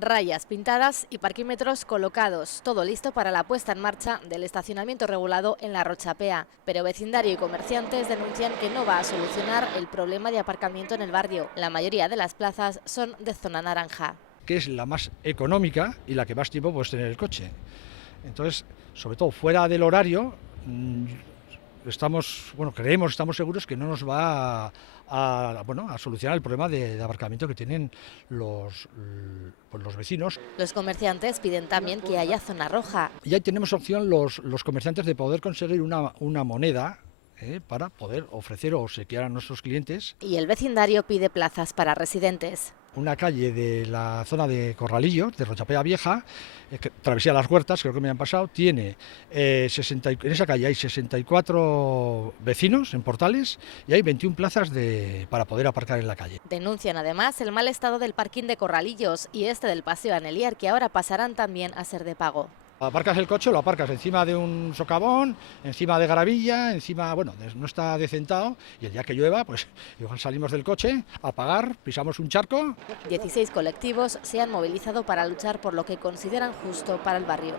Rayas pintadas y parquímetros colocados, todo listo para la puesta en marcha del estacionamiento regulado en la Rochapea. Pero vecindario y comerciantes denuncian que no va a solucionar el problema de aparcamiento en el barrio. La mayoría de las plazas son de zona naranja, que es la más económica y la que más tiempo puedes tener el coche. Entonces, sobre todo fuera del horario, estamos seguros que no nos va a solucionar el problema de aparcamiento que tienen los vecinos. Los comerciantes piden también que haya zona roja. Y ahí tenemos opción los comerciantes de poder conseguir una moneda para poder ofrecer o obsequiar a nuestros clientes. Y el vecindario pide plazas para residentes. Una calle de la zona de Corralillos, de Rochapea Vieja, travesía las Huertas, creo que me han pasado, tiene en esa calle hay 64 vecinos en Portales y hay 21 plazas para poder aparcar en la calle. Denuncian además el mal estado del parking de Corralillos y este del Paseo Anelier, que ahora pasarán también a ser de pago. Aparcas el coche, lo aparcas encima de un socavón, encima de gravilla, no está decentado, y el día que llueva, pues igual salimos del coche a pagar, pisamos un charco. 16 colectivos se han movilizado para luchar por lo que consideran justo para el barrio.